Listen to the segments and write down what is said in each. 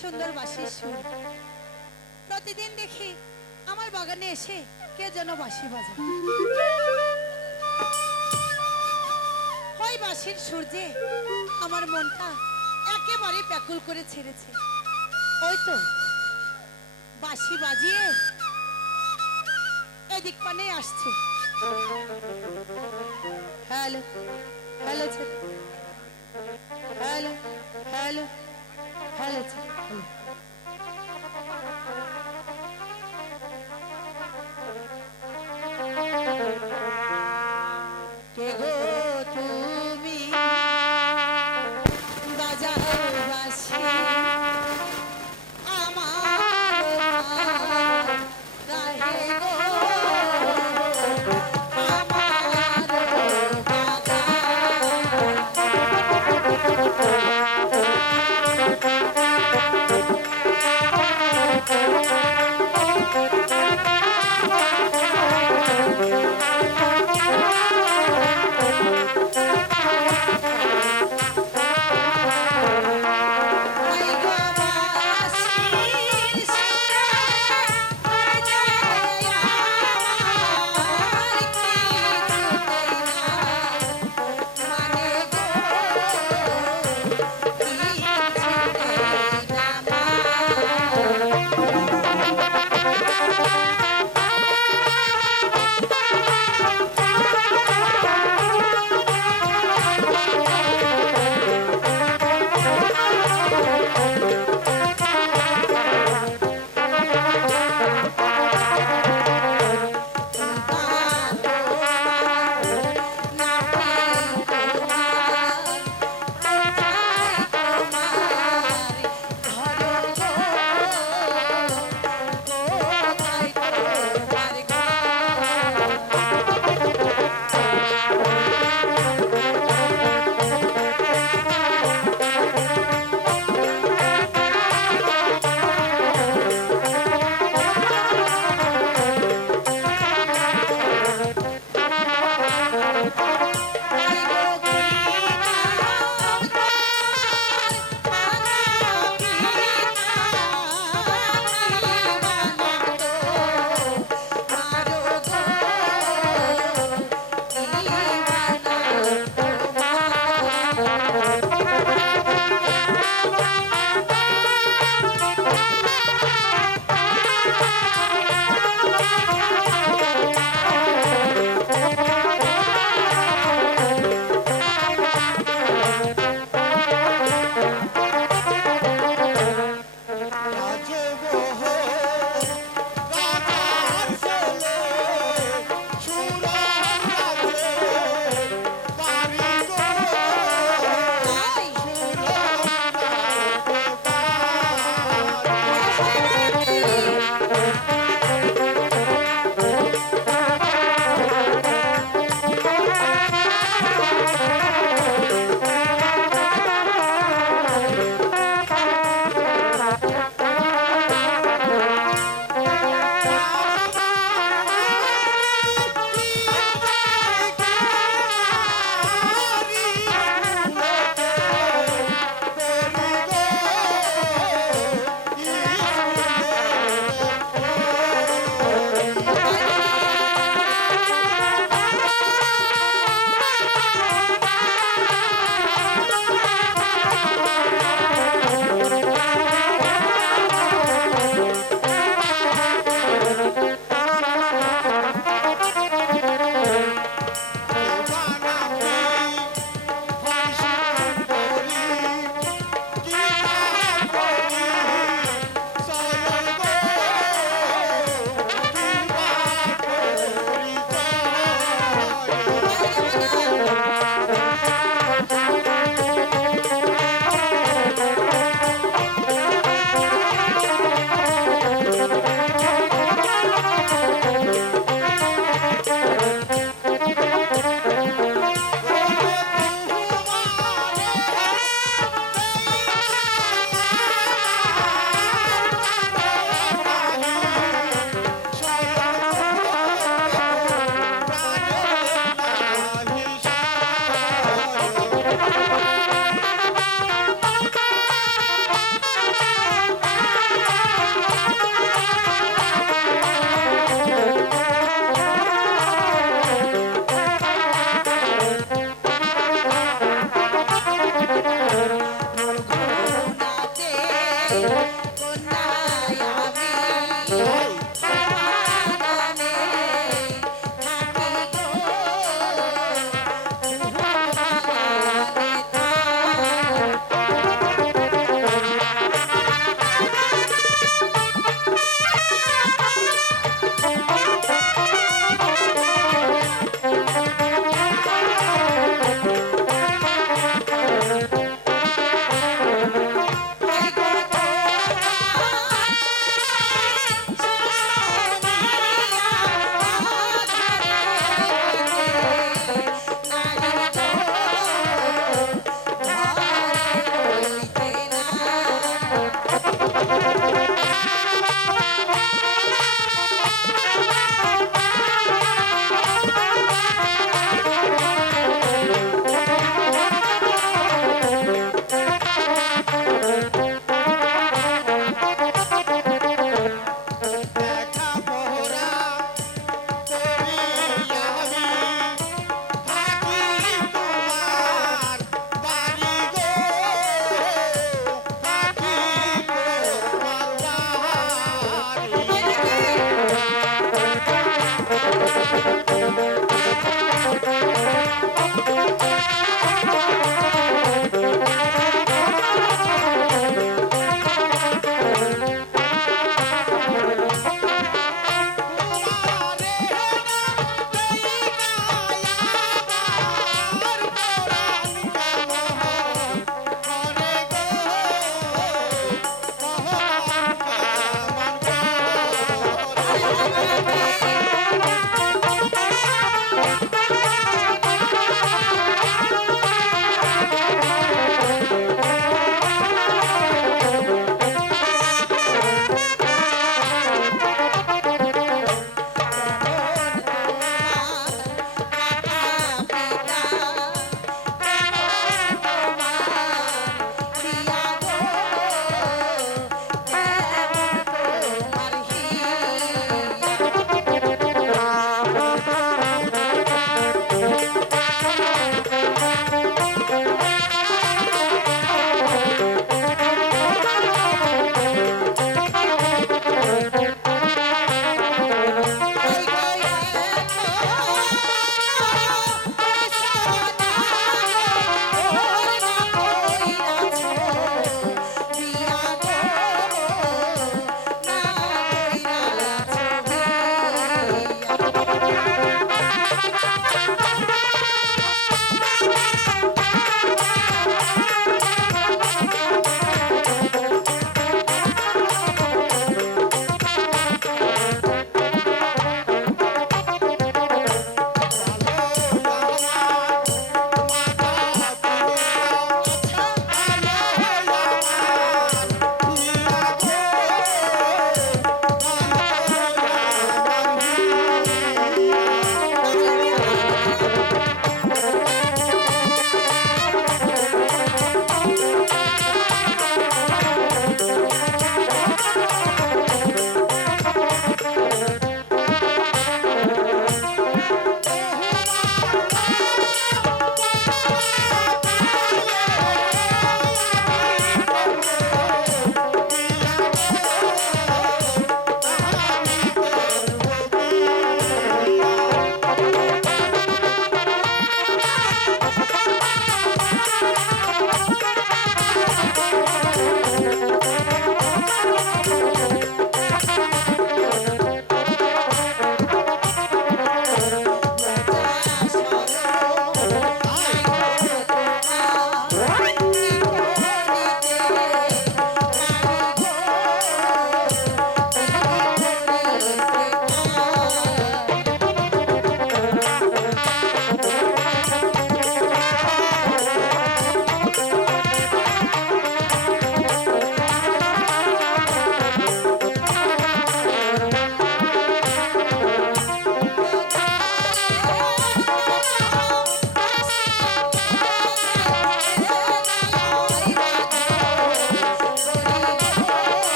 সুন্দর বাঁশির সুর। প্রতিদিন দেখি আমার বাগানে এসে কে যেন বাঁশি বাজায়। ওই বাঁশির সুর যে আমার মনটা একেবারে ব্যাকুল করে ছেড়েছে। ওই তো বাঁশি বাজিয়ে এদিক পানে আসছে। Hello hello hello hello hello কে গো তুমি বাজাও বাঁশি আমার গায়ে গো আমার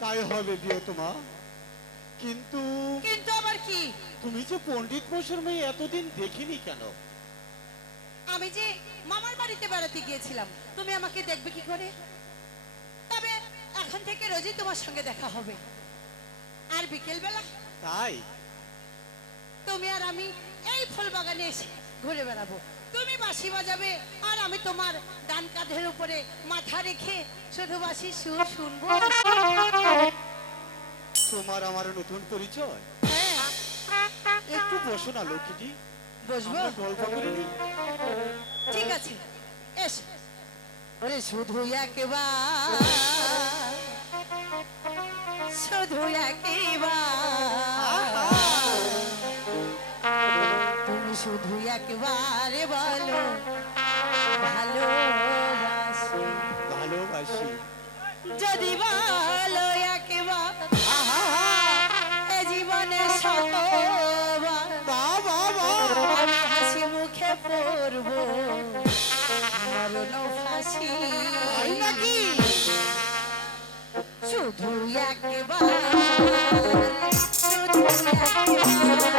তাই হবে প্রিয়তমা, কিন্তু কিন্তু আবার কি? তুমি যে পণ্ডিত মশাইয়ের মেয়ে এতদিন দেখিনি কেন? আমি যে মামার বাড়িতে বেড়াতে গিয়েছিলাম, তুমি আমাকে দেখবে কি করে? তবে এখন থেকে রোজই তোমার সঙ্গে দেখা হবে। আর বিকেল বেলা তাই তুমি আর আমি এই ফুল বাগানে এসে ঘুরে বেড়াবো। তুমি বাঁশি বাজাবে আর আমি তোমার ডান কাঁধের উপরে মাথা রেখে শুধু বাঁশি সুর শুনবো। তোমার আমার নতুন পরিচয়। হ্যাঁ, একটু বসো না লক্ষ্মীটি, বসবো? আমরা গল্প করে নিই। ঠিক আছে, এস। ওরে শুধু একবার, শুধু একবার, তুমি শুধু একবার বলো ভালোবাসি। ভালোবাসি। যদি বলো একবার, এ জীবনে শতবার বাবা আমি হাসি মুখে পড়বো মরণ ফাঁসি। তাই নাকি? শুধু একবার, শুধু হাসি মুখে পড়বো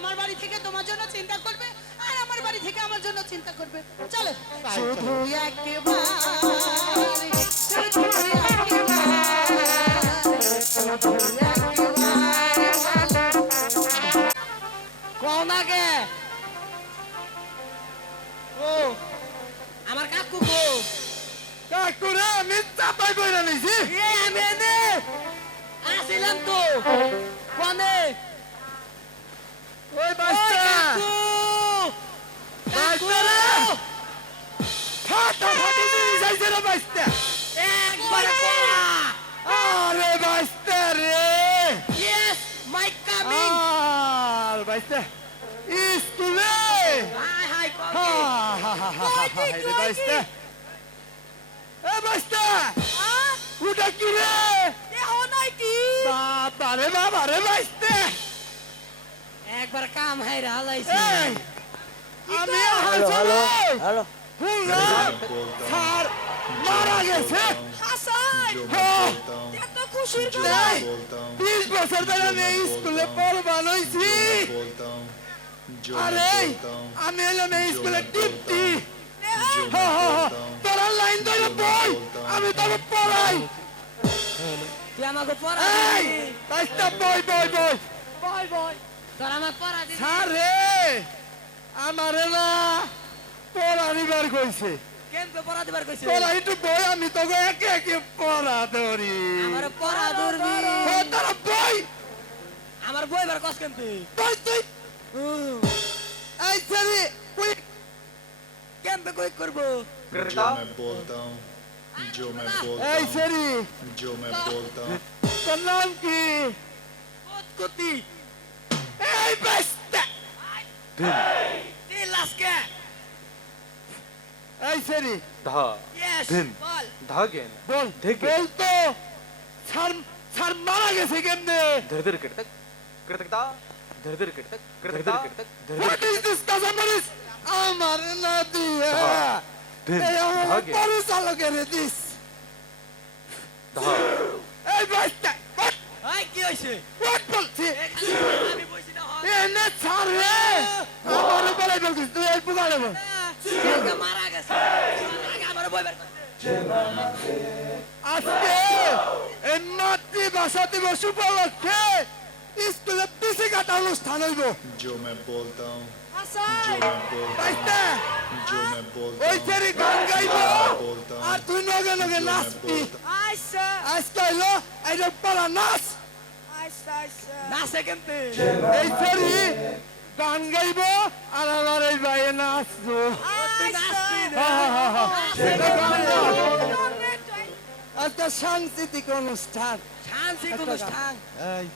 তোমার বাড়ি থেকে তোমার জন্য চিন্তা করবে আর আমার বাড়ি থেকে আমার জন্য চিন্তা করবে চলো তাই শুধু চলো। একবার শুধু একবার শুধু একবার কোন আগে ও আমার কাকু গো কাকুরে আমি চাপাই বইরা নিছি এ আমি এনে আসিলাম তো কোনে ওই ওই বাচ্চা কাকু কাকু বাচ্চা ফাটা ফাটি জিনিস আইছে রে বাচ্চা একবার কোনা আরে বাচ্চা রে ইয়েস মাই কামিং আর বাচ্চা স্কুলে হাই হাই হা কবি হা হা হা হা রে বাচ্চা এ বাচ্চা ওটা কি রে এ হনাই কি বাবা রে বাচ্চা একবার কাম হাইরা হালাইছি এই আমি হাসলো হ্যালো শুনলাম স্যার মারা গেছে হাসান হ্যাঁ এত খুশির এই, 20 বছর ধরে আমি এই স্কুলে পড়বান হইছি আরে আমি এলাম এই স্কুলে টিপটি তোরা লাইন ধরে বই আমি তোর পড়াই তুই আমাকে পড়া এই বাচ্চা বই বই বই বয় বয় তোর আমাকে পড়া দিবি স্যার রে আমারে না পড়ানিবার কইছে কেমনে পড়া দিবার কইছে তোরা একটু বই আমি তোকে একে একে পড়া ধরি আমার পড়া ধরবি ও তোরা বই আমার বই বার কস কেমতে বই তুই এই ছেলে তুই কেমনে কই করব जो मैं बोलता हूँ जो मैं बोलता এই हूँ ছেলে जो मैं बोलता हूँ তোর নাম কি কতি এই বাচ্চা তুই লাসকে এই ছেলে धा ইয়েস দিন। বল धागेन বল দেখে। বল তো স্যার স্যার মারা গেছে কেমনে धर धर करतक करतक दा धर धर करतक करतक दा धर धर হোয়াট ইজ দিস কাজামারিস আমার না দিয়া দিন। এই আমার ভাগে। পরিচালকের দিস धा এই বাচ্চা আই কি হইছে হোয়াট বলছি আমি বইছি না এনে স্যার রে আমার বলাই বলছিস তুই এই পুকারে বল কে মারা গেছে আমার বই বার আজকে এই মাতৃভাষা দিবস উপলক্ষে স্কুলে পিসি কাটা অনুষ্ঠান হইব जो मैं बोलता हूँ হাসান जो मैं बोलता বাচ্চা हूँ जो मैं बोलता ওই हूँ ছেড়ে গান গাইব बोलता আর हूँ তুই নগে নগে जो मैं নাচবি बोलता আইসা আজকে হইলো এইটা পালা নাচ আইসা আইসা নাসে কেমতে এই ছেড়ে গান গাইব আর আমার এই ভাইয়ে নাচবো তুই নাচবি হা, হা, হা, হা। এটা গান গাও। না একটা সাংস্কৃতিক অনুষ্ঠান শান্তি অনুষ্ঠান এই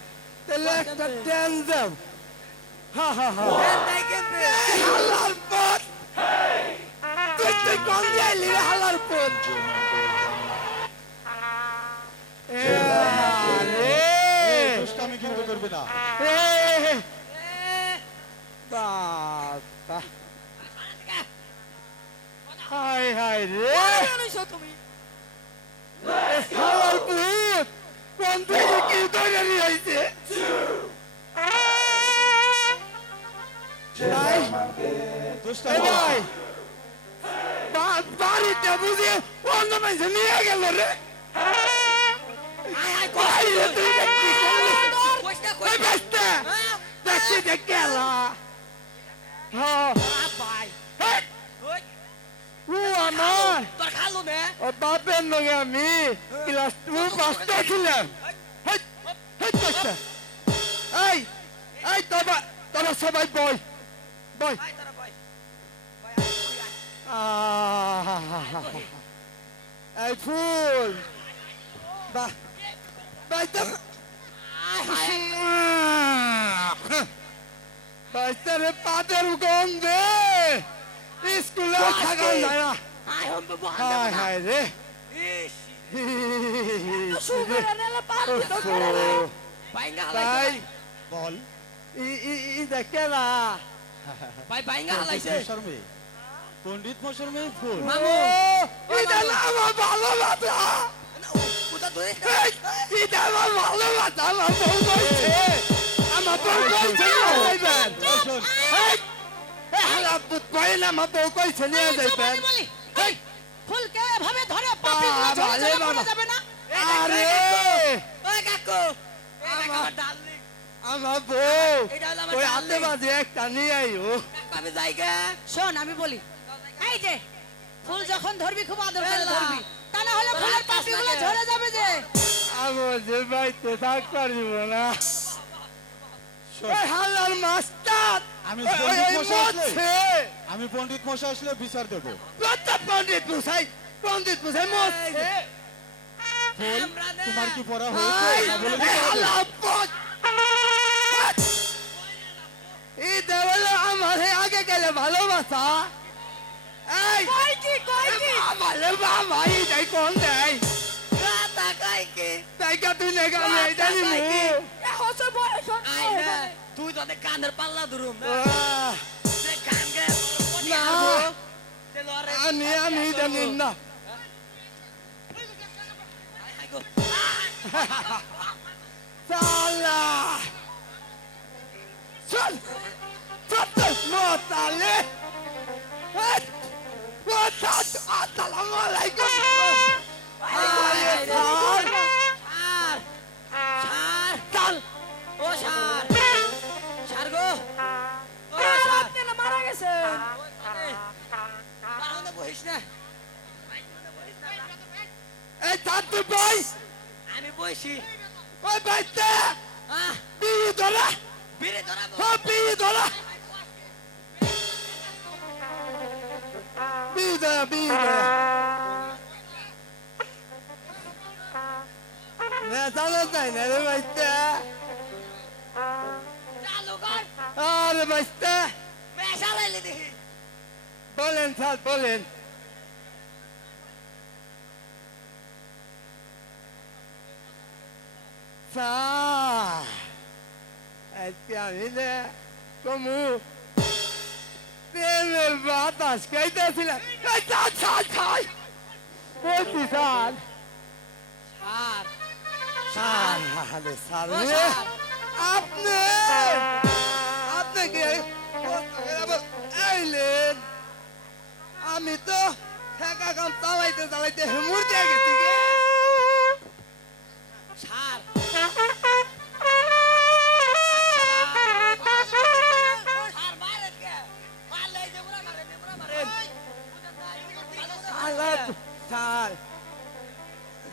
তাহলে একটা ড্যান্স দাও হা হা হা তাই কেমতে হালার পথ তুই তুই কোন যাইলি রে হালার পথ जो मैं बोलता हूँ দুষ্টামি কিন্তু করবি না বাবা হাই হাই রে তুমি হালার ভূত কোন থেকে কি ধরে নিয়ে আইছে ভাই এই ভাই বাড়িতে বুঝি অন্য মানুষ নিয়ে গেল রে ভাই রে তুই দেখি কইস্তা ওই বাচ্চা দেখছি যে গেল হ্যাঁ ভাই হেই, ওই ও আমার তোর খালু নে ও বাপের লগে আমি ক্লাস 2 পাসটা ছিলাম হেই, হেই বাচ্চা এই এই তোরা তোরা সবাই বই বই ভাই তোরা ভাই ভাই এই ফুল বাহ ভাই তো বাচ্চারে পাতের গন্ধে স্কুলে থাকা যায় না আই হম বাবু হায় হায় রে ইস সুগার সুগার পানি তো করে বাইঙ্গা ভাই হালাইছে বল ই দেখে না ভাই বাইঙ্গা হালাইছে পণ্ডিত মশার মেয়ে ফুল মামু এটা না আমার ভালোবাসা কোথা তুই এটা আমার ভালোবাসা আমার বউ বলছে আমার আমার বউ কইছে নিয়ে যাইবেন এই হালা পুত কই না আমার বউ কইছে নিয়ে এই, চুপ, যাইবেন আমি বলি। এই, ফুলকে এভাবে ধরে পাপড়িগুলো ঝরে বাবা, ঝরে এ বাবা। পড়ে যাবে না? আরে ওই কাকু এই দেখো আমার ডার্লিং আমার বউ এটা হলো আমার ওই হাতে darling। বাজে একটা নিয়ে আইও কাকু আমি যাই গে শোন আমি বলি এই যে ফুল যখন ধরবি খুব আদর করে বেলা। ধরবি তা না হলে তোর ফুলের হাত কাছ পাপড়িগুলো লাগে। ঝরে যাবে যে আমার যে বাইতে থাক পারিব না ওই হালার মাস্টার আমি ওই- ওই- পণ্ডিত ওই মশাই আসলে? মরছে। আমি পণ্ডিত মশাই আসলে বিচার দেবো কত পণ্ডিত মশাই মরছে আমরা না তোমার কি পড়া হয়েছে এই, না বলে এই দিতে হবে? হালা পথ। এই দেওয়ালে আমার আগে গেলে ভালোবাসা এই আমারে বাবা এইটাই কোন দেয় রাতা কাইকে তাইকা তুই নেগা আমি এইটা নিমু আই না তুই তো দে কানের পাল্লা ধরুম না সে কান গে না। তে লরে আমি এটা নিম না আই গো সালা চল চল মোতালে আসসালামু আলাইকুম আরে স্যার সার সার চল ও সার সার গো ও সার মারা গেছে বারান্দা বহিস না এই চাঁদ তুই বই আমি বইছি ওই বাইতে আহ বিয়ে ধরা বিরে ধরাবো হ্যাঁ বিয়ে ধরা বিয়ে ধরা জানা যায় না রে বাইতে চালু কর আরে বাইতে মেশা লাইলে দেখি বলেন স্যার বলেন স্যার আজকে আমি না কমু প্রেমের বাতাস খাইতেছিলাম এই স্যার স্যার স্যার বলছি স্যার সার স্যার আরে স্যার ও রে, সার আপনি আপনি কি আইলেন আমি তো ঠেকা কাম চালাইতে চালাইতে হেমুর দিয়ে গেছি গে। সার সার বাইরে কে পারলে যে মুরা মারে নেমরা মারে আল্লাহ স্যার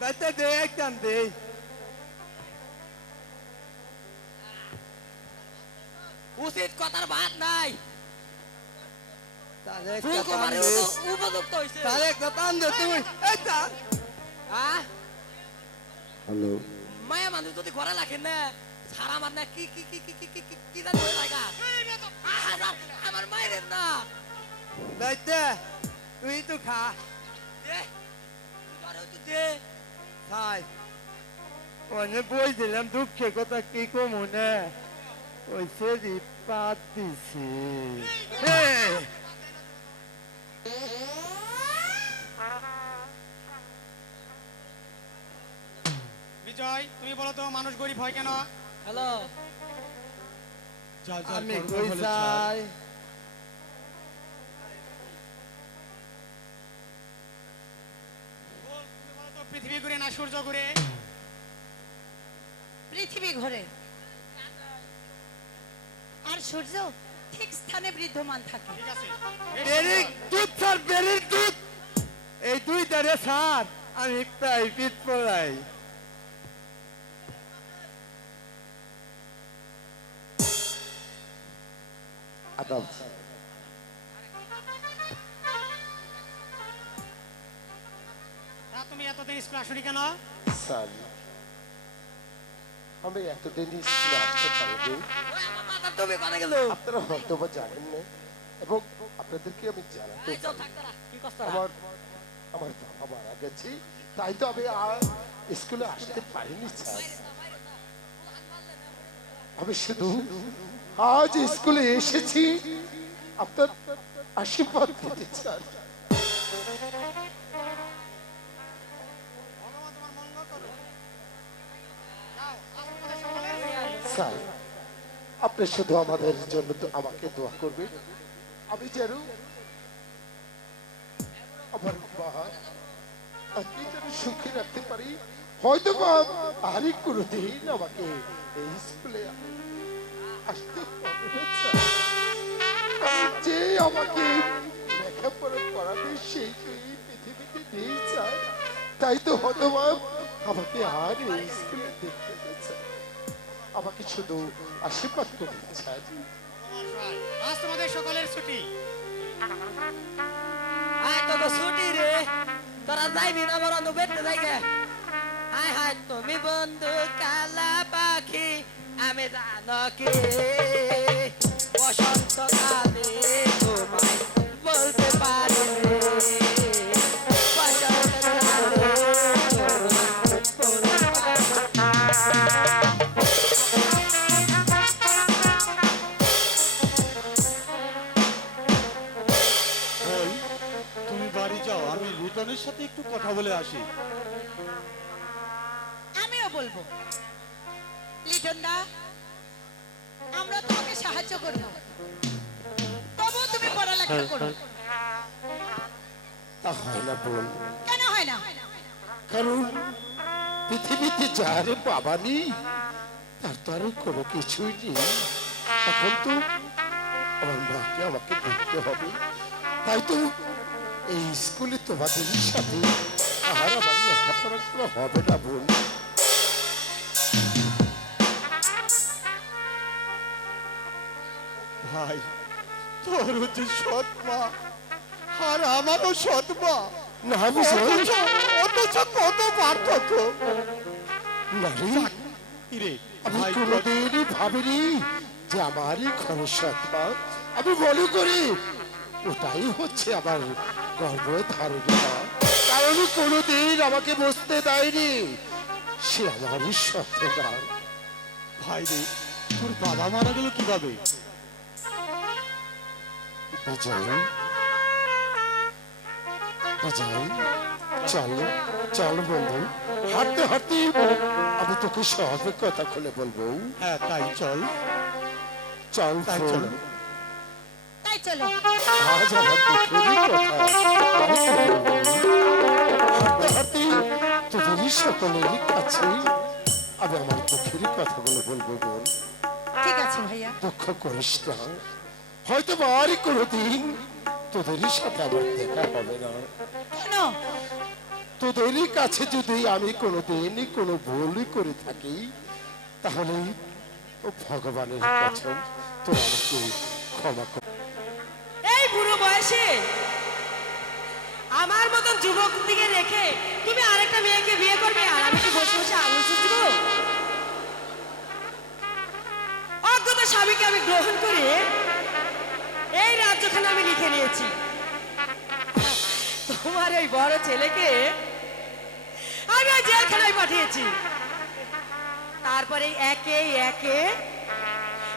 বাইতে দে একদম দে উচিত কথার ভাত নাই তাহলে ফুল একটা টান কুমারে দে। উপযুক্ত হইছে তাহলে একটা টান দে তুই এই স্যার হ্যাঁ হ্যালো মায়া মানুষ যদি ঘরে রাখেন না সারা আমার না কি কি কি কি কি কি কি কি জানি হয়ে লাগা আমার মায়ের না বাইতে তুই তো খা দে ঘরে তো দে খাই অনেক বই দিলাম দুঃখে কথা কি কমনে ওই সেরি পাত দিছি বিজয় তুমি বলো তো মানুষ গরিব হয় কেন? হ্যালো যার যার আমি কর্ম কই ফলে চাই তুমি বলো তো পৃথিবী ঘুরে না সূর্য ঘুরে? পৃথিবী ঘোরে আর সূর্য ঠিক স্থানে বিদ্যমান থাকে ঠিক আছে বেরিক দুধ স্যার বেরিক দুধ এই দুই দারে স্যার আমি প্রায় পিঠ পড়াই আদাব তা তুমি এতদিন স্কুল আসনি কেন? স্যার আমি এতদিন স্কুলে আসতে পারিনি ওই আমার মাথা তুমি কোনে গেল আপনারা হয়তো বা জানেন না এবং আপনাদেরকে আমি জানাতে এই চল চাই থাক তারা কি কষ্ট আমার আমার বাবা মারা গেছে তাই তো আমি আর স্কুলে আসতে পারিনি স্যার আমি শুধু আজ স্কুলে এসেছি আপনার আশীর্বাদ পেতে স্যার ভগবান তোমার মঙ্গল করুন। যাও, আজ তোমাদের সকলের স্যার আপনি শুধু আমাদের জন্য তো আমাকে দোয়া করবে, আমি যেন আমার মা তাকে যেন সুখে রাখতে পারি। হয়তো বা আরেক কোনোদিন আমাকে এই স্কুলে আসতে হবে না স্যার। কারণ যে আমাকে লেখাপড়া করাবে সেই তো এই পৃথিবীতে নেই স্যার। তাই তো হয়তো বা আমাকে আর এই স্কুলে দেখতে পেয়েছে। আমাকে শুধু আশীর্বাদ করুন স্যার। আজ তোমাদের সকলের ছুটি। আয় তো ছুটি রে, তোরা যাইবি না বরং বেরতে যাইগে। হায় হায় তুমি বন্ধু কালা পাখি, আমি জানো কি বসন্ত কালে তোমায় বলতে পারি রে। বসন্ত কালে তোমায় বলতে পারি। ওই তুমি বাড়ি যাও, আমি রুটনের সাথে একটু কথা বলে আসি। আমিও বলবো লিটন দা, আমরা তোমাকে সাহায্য করবো, তবুও তুমি পড়ালেখা করো। তা হয় না বোন, কেন হয় না? কারণ পৃথিবীতে যার বাবা নেই তার তো আর কোনো কিছুই নেই। এখন তো আমার মাকে আমাকে দেখতে হবে। তাই তো এই স্কুলে তোমাদের সাথে আর আমার লেখাপড়া করা হবে না বোন। ভাই, তোর হচ্ছে সৎ মা আর আমারও সৎ মা, না বুঝো অথচ কত পার্থক্য। নারী, কিরে আমি ভাই, কোনোদিনই ভাবিনি যে আমারই ঘরের সত্তা। আমি মনে করি ওটাই হচ্ছে আমার গর্ব ধারণা। কারণ কোনোদিন আমাকে বসতে দেয়নি, সে আমারই সত্তা। ভাই রে, তোর বাবা মারা গেল কিভাবে? বিজয়, বিজয়, চল চল বন্ধু, হাঁটতে হাঁটতে আমি তোকে সব কথা খুলে বলবো। হ্যাঁ তাই চল, চল তাই ফুল। চলো। তাই চলো। আজ আমার দুঃখেরই কথা হাঁটতে হাঁটতে তোদেরই সকলেরই কাছে আমি আমার দুঃখেরই কথাগুলো বলবো বোন। ঠিক আছে ভাইয়া। দুঃখ করিস না, হয়তো বা আর কোনোদিন তোদেরই সাথে আমার দেখা হবে না। কেন? তোদেরই কাছে যদি আমি কোনোদিনই কোনো ভুলই করে থাকি, তাহলে ও ভগবানের কাছে তোর আমাকে ক্ষমা কর। এই বুড়ো বয়সে আমার মতন যুবক দিকে রেখে তুমি আরেকটা মেয়েকে বিয়ে করবে আর আমি কি বসে বসে আঙুল চুষব? অজ্ঞত স্বামীকে আমি গ্রহণ করে এই রাজ্যখানে আমি লিখে নিয়েছি। তোমার এই বড় ছেলেকে আমি ওই জেলখানায় পাঠিয়েছি। তারপরে একে একে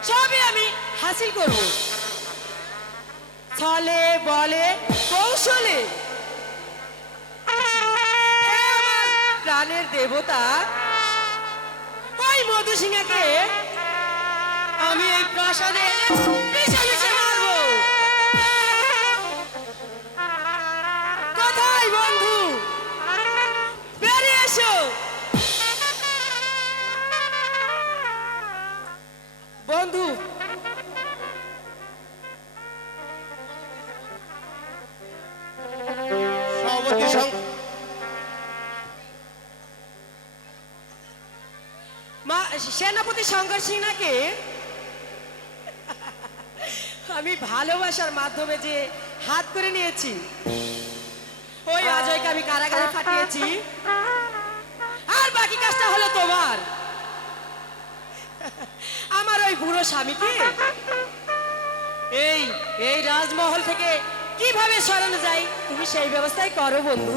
সবই আমি হাসিল করব, ছলে বলে কৌশলে। হে আমার প্রাণের দেবতা, ওই মধু সিংহকে আমি এই প্রাসাদে এনে পিষে পিষে মারবো। কোথায় বন্ধু, বেরিয়ে এসো। বন্ধু, সভাপতি সেনাপতি শঙ্কর সিংহাকে আমি ভালোবাসার মাধ্যমে যে হাত করে নিয়েছি, ওই অজয়কে আমি কারাগারে পাঠিয়েছি, আর বাকি কাজটা হলো তোমার। আমার ওই বুড়ো স্বামীকে এই এই রাজমহল থেকে কিভাবে সরানো যায় তুমি সেই ব্যবস্থাই করো বন্ধু।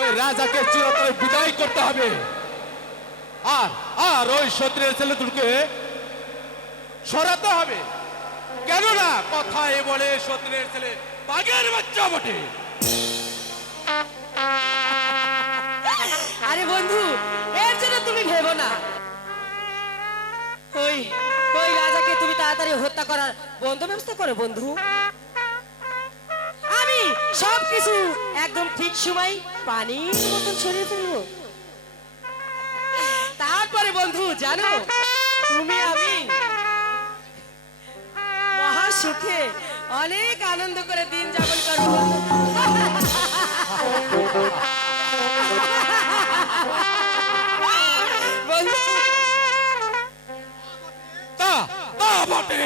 ওই রাজাকে চিরতরে বিদায় করতে হবে, আর আর ওই শত্রুর ছেলে দুটোকে সরাতে হবে। কেননা কথায় বলে শত্রুর ছেলে বাঘের বাচ্চা বটে। আরে বন্ধু, এর জন্য তুমি ভেবো না। ওই ওই রাজাকে তুমি তাড়াতাড়ি হত্যা করার বন্দোবস্ত করো বন্ধু। আমি সবকিছু একদম ঠিক সময় পানির মতন ছড়িয়ে ফেলবো। তারপরে বন্ধু জানো, তুমি আমি মহা সুখে অনেক আনন্দ করে দিন যাপন করবো। বন্ধু তা তা বটে।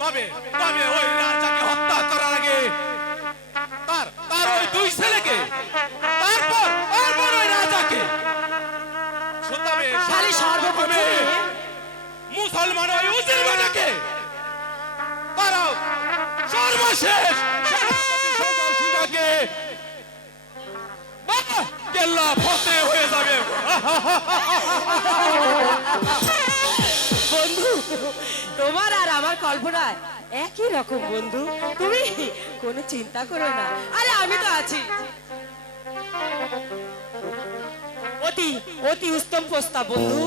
তবে তবে ওই রাজাকে হত্যা করার আগে তার তার ওই দুই ছেলেকে, তারপর ওই রাজাকে খালি সর্বপ্রথমে মুসলমান ওই উজির বানাকে তারাও সর্বশেষ সুজাকে কেল্লা ফতে হয়ে যাবে। বন্ধু তোমার আর আমার কল্পনা একই রকম বন্ধু, তুমি কোনো চিন্তা করো না, আরে আমি তো আছি। অতি অতি উত্তম প্রস্তাব বন্ধু।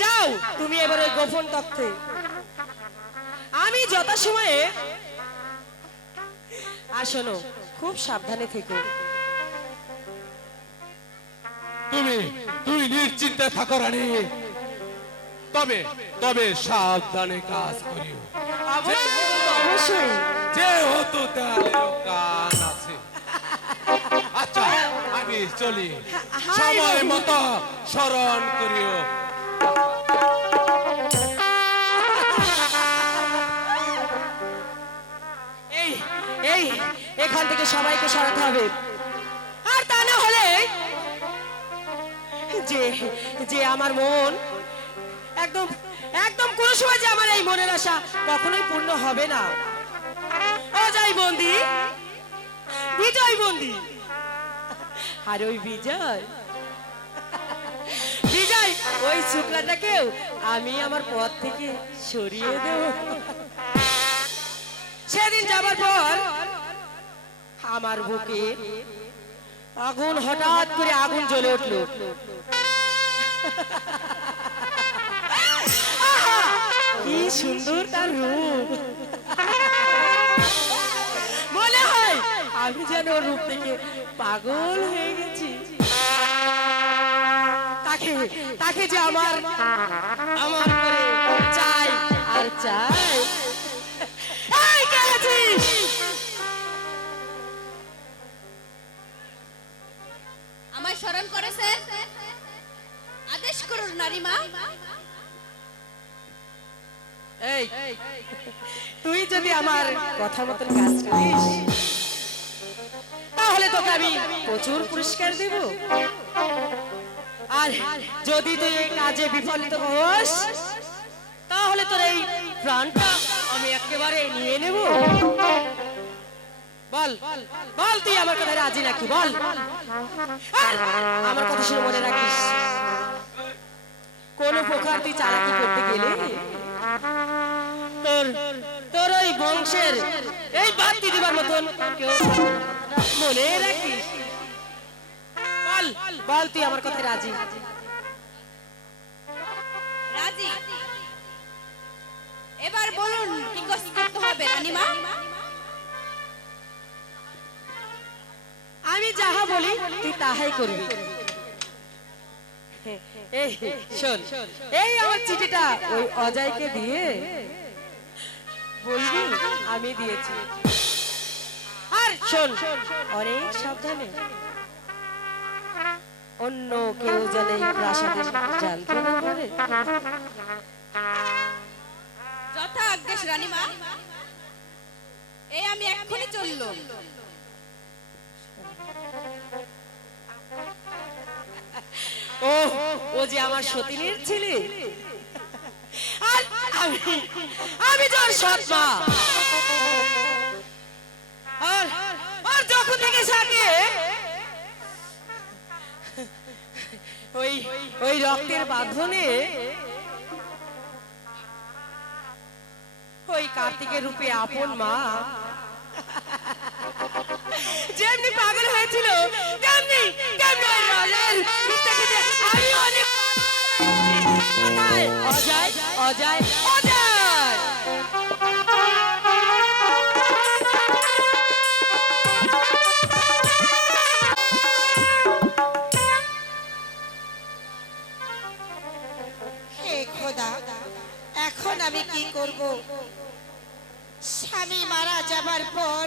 যাও তুমি এবার ওই গোপন তথ্যে, আমি যথাসময়ে। আর শোনো, খুব সাবধানে থেকো। তুমি তুমি নিশ্চিন্তে থাকো রানী, তবে তবে সাবধানে কাজ করিও। অবশ্যই। যেহেতু দেয়ালেও কান আছে। আচ্ছা আমি চলি, সময় মতো স্মরণ করিও। এই এই এখান থেকে সবাইকে সরাতে হবে, আর তা না হলে যে যে আমার মন একদম একদম কোন সময় যে আমার এই মনের আশা কখনোই পূর্ণ হবে না। অজয় বন্দি, বিজয় বন্দি, আর ওই বিজয় বিজয় ওই শুক্লাটাকেও আমি আমার পথ থেকে সরিয়ে দেব। সেদিন যাবার পর আমার বুকে আগুন, হঠাৎ করে আগুন জ্বলে উঠলো। আহা, কি সুন্দর তার রূপ! মনে হয় আমি যেন ওর রূপ থেকে পাগল হয়ে গেছি। তাকে তাকে যে আমার আমার করে চাই আর চাই। এই কে আছিস? আমায় স্মরণ করেছে, আদেশ করুন নারীমা। এই তুই যদি আমার কথা মতন কাজ করিস তাহলে তোকে আমি প্রচুর পুরস্কার দেব, আর যদি তুই এই কাজে বিফলিত হোস তাহলে তোর এই প্রাণটা আমি একেবারে নিয়ে নেব। বল বল তুই আমার কথা রাজি নাকি বল। আর আমার কথা শুনে মনে রাখিস, কোন প্রকার তুই চালাকি করতে গেলে তোর তোর ওই বংশের এই বাতি দিবার মতন কেউ মনে রাখিস। বল বল তুই আমার কথা রাজি। রাজি। এবার বলুন কি করতে হবে রানীমা? আমি যাহা বলি তুই তাহাই করবি। এই শোন, এই আমার চিঠিটা ওই অজয়কে দিয়ে বলবি আমি দিয়েছি। আর শোন, অনেক সাবধানে, অন্য কেউ যেন এই প্রাসাদে জানতে না পারে। যথা আজ্ঞেশ রানীমা। এই আমি এক্ষুনি চললো। ও ও যে আমার সতীনের ছেলে, আর আমি আমি তোর সৎ মা। আর যখন থেকে সাথে ওই ওই রক্তের বাঁধনে ওই কার্তিকের রূপে আপন মা যেমনি পাগল হয়েছিল তেমনি তেমনি ওই রাজার আমি অনেক অজয় অজয় হে খোদা, এখন আমি কি করব? স্বামী মারা যাবার পর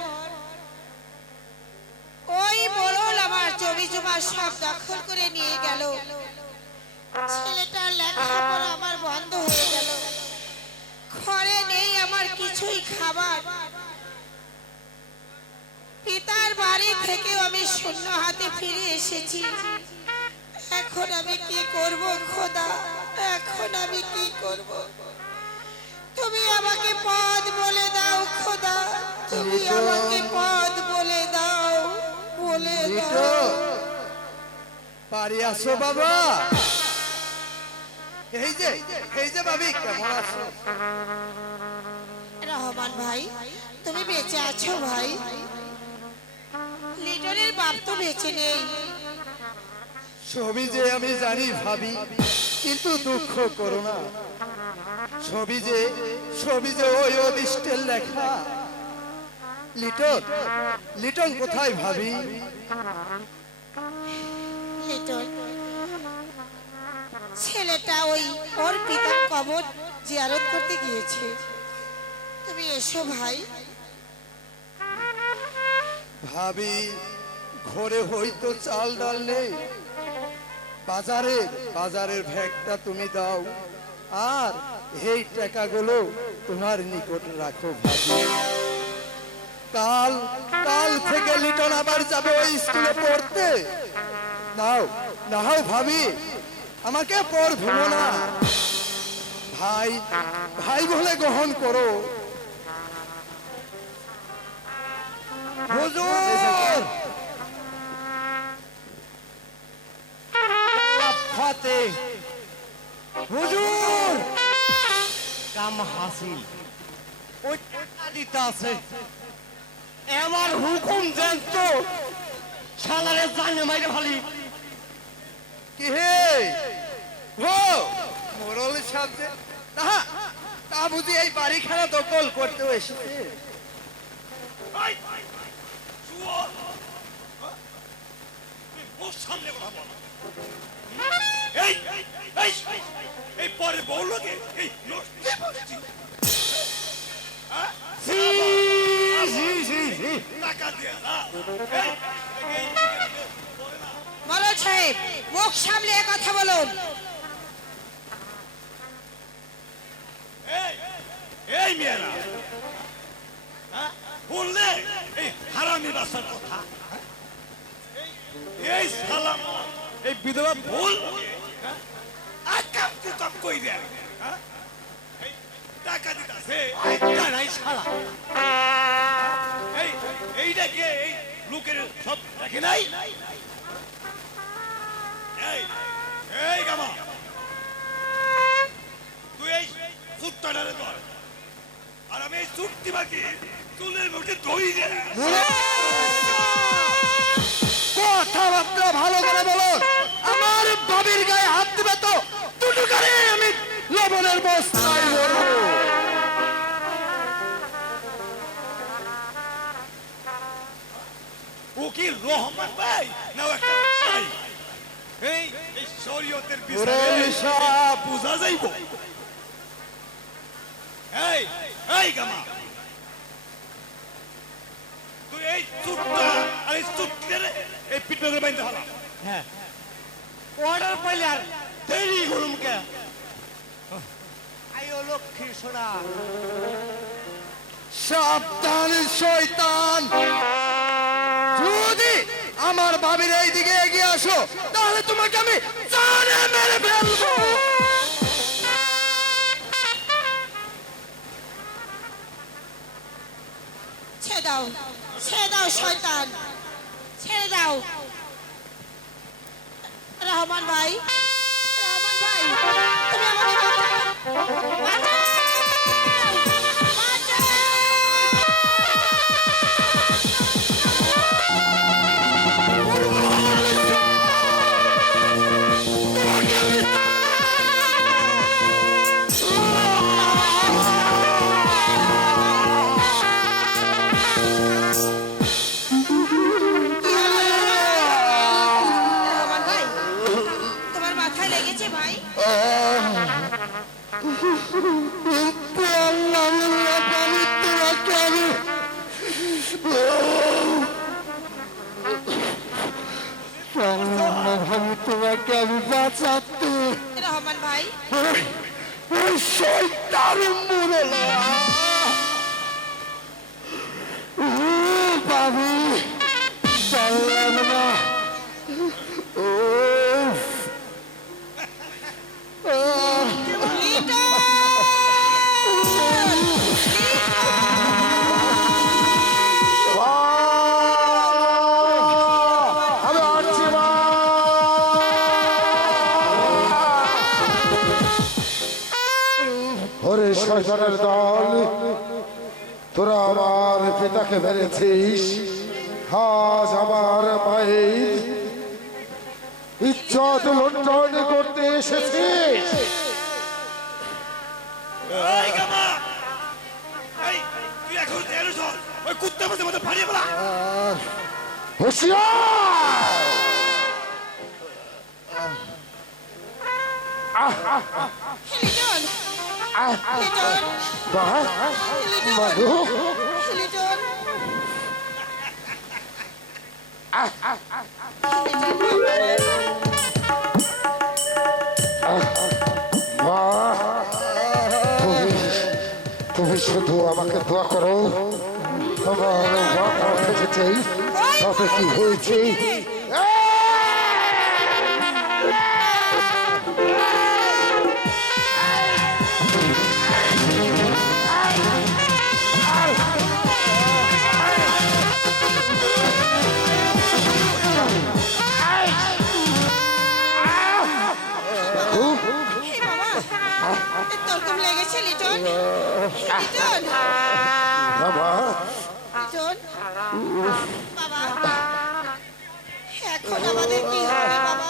ওই মোড়ল আমার জমি জমা সব দখল করে নিয়ে গেল। ছেলেটার লেখাপড়া আমার বন্ধ হয়ে গেল। ঘরে নেই আমার কিছুই খাবার। পিতার বাড়ি থেকে আমি শূন্য হাতে ফিরে এসেছি। এখন আমি কি করব খোদা? এখন আমি কি করব? তুমি আমাকে পথ বলে দাও খোদা, তুমি আমাকে পথ বলে দাও, বলে লিটো দাও। বাড়ি আসো বাবা। এই যে ভাবি, কেমন আছো? রহমান ভাই, তুমি বেঁচে আছো ভাই? লিটনের বাপ তো বেঁচে নেই। ছবি যে আমি জানি ভাবি, কিন্তু দুঃখ করো না। ছবি যে ওই অদিষ্টের লেখা। লিটন কোথায় ভাবি? লিটন ছেলেটা ওই ওর পিতার কবর জিয়ারত করতে গিয়েছে। তুমি এসো ভাই। ভাবি, ঘরে হয়তো চাল ডাল নেই। বাজারের ভ্যাগটা তুমি দাও, আর এই টাকাগুলো তোমার নিকট রাখো ভাবি। কাল থেকে লিটন আবার যাবে ওই স্কুলে পড়তে। নাও ভাবি, আমাকে পড়বো না। ভাই বলে গ্রহণ করো। হুজুর, ফাতে হুজুর, কাম হাসিল। ওই টাকা দিতে আছে। আমার হুকুম দেন তো, শালারে জানে মাইরে ভালি। কি হে ও মোরল সাথে তা বুঝি এই বাড়িখানা দখল করতে এসেছে? এই পরে বউ লোকে টাকা দিয়ে মোড়ল সাহেব, মুখ সামলে কথা বলুন। এই মেয়েরা বললে এই হারামি বাসার কথা। এই সালাম এই বিধবা ভুল আকামকে কম কই দেয়। টাকা দিতাছে জানাই শালা। এইটাকে এই লোকের সব দেখে নাই। এই গামা, তুই এই সুট্টাটারে ধর, আর আমি এই চুট্টি বাকি চুলের মুখে দই দে। কথাবার্তা ভালো করে বলো। আমার বাবির গায়ে হাত দিবে তো দুটো গাড়ি আমি লবণের বস্তায় ভরবো। ও কি রহমান ভাই না একটা ভাই? এই শরীয়তের বিষয়ে বুঝা যাইব। এই গামা, তুই এই চুটটা আর এই চুটটারে এই পিঠে বাইন্ধে হলাম। হ্যাঁ, অর্ডার পাইলে আর দেরি করুম কে? আইও লক্ষ্মী সোনা। সাবধান শয়তান, যদি আমার ভাবির এই দিকে এগিয়ে আসো তাহলে তোমাকে আমি জানে মেরে ফেলবো। ছেড়ে দাও, ছেড়ে দাও শয়তান, ছেড়ে দাও। রহমান ভাই, রহমান ভাই, তুমি আমাকে বাঁচাও, বাঁচাও, বাঁচাও। কিন্তু আল্লাহ আল্লাহ পানি তোমাকে আমি আমি তোমাকে আমি বাঁচাতে রহমান ভাই ওই শয়তান মুরলা পাবি চললাম না ও আমি আসছি মা। ওরে শয়তানের দল, তোরা আমার পিতাকে মেরেছিস, আজ আমার মায়ের ইজ্জত লুণ্ঠন করতে এসেছিস। হুঁশিয়ার! লিটন লিটন মধু লিটন মা, তুমি শুধু আমাকে দোয়া করো, আমার মা এসেছে, তাতে কি হয়েছে? তোর খুব লেগেছে লিটন লিটন বাবা, লিটন বাবা এখন আমাদের কি হবে বাবা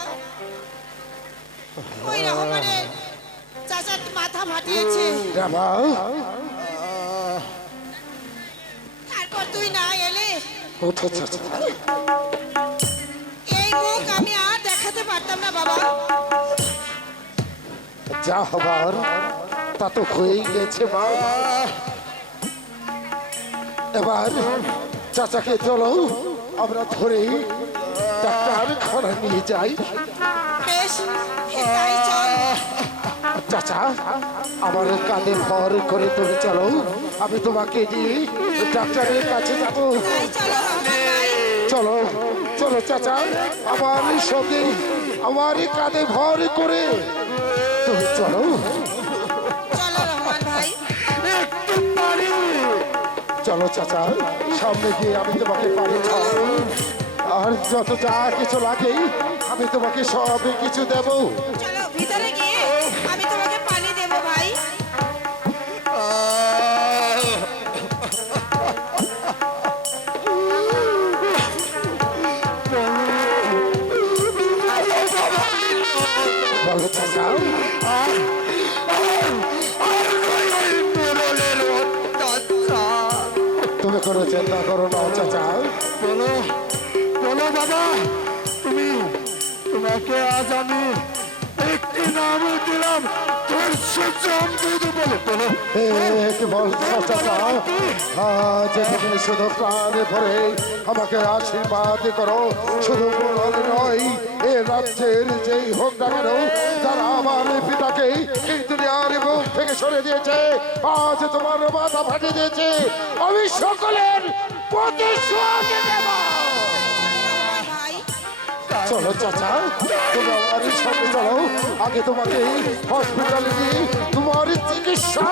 ওই রহমানের চাচার মাথা ফাটিয়েছে বাবা, তারপর তুই না এলে ওঠো চাচা। এই মুখ আমি আর দেখাতে পারতাম না বাবা যা হবার তা তো হয়েই গেছে মা। এবার চাচাকে চলো আমরা ধরে ডাক্তার খানা নিয়ে যাই। বেশ তাই চল চাচা, আমার কাঁধে ভর করে তুমি চলো, আমি তোমাকে নিয়ে ডাক্তারের কাছে যাবো। তাই চলো রহমান ভাই চলো চলো চাচা, আমার সঙ্গে আমার কাঁধে ভর করে তুমি চলো। চলো রহমান ভাই চলো চাচা, সামনে গিয়ে আমি তোমাকে পানি খাওয়াবো, আর যত যা কিছু লাগে আমি তোমাকে সব কিছু দেবো। চলো ভিতরে গিয়ে আমি তোমাকে পানি দেবো ভাই বলো চাচা, তুমি কোনো চিন্তা করো না চাচা। বলো বলো বাবা, তোমাকে আজ আমি একটি নাম দিলাম, তোর সূর্য বলে বলো। কি বলছো চাচা? আজ তুমি শুধু প্রাণে ভরে আমাকে আশীর্বাদ করো, শুধু বলার নয়, এ রাজ্যের যেই হোক না কেন যারা আমার পিতাকে এই দুনিয়ার মুখ থেকে সরে দিয়েছে, আজ তোমার মাথা ফাটিয়ে দিয়েছে, আমি সকলের প্রতিশোধ নেব। ভাই চলো চাচা, তুমি আমার সাথে চলো, আগে তোমাকে হসপিটালে নিয়ে তোমার চিকিৎসা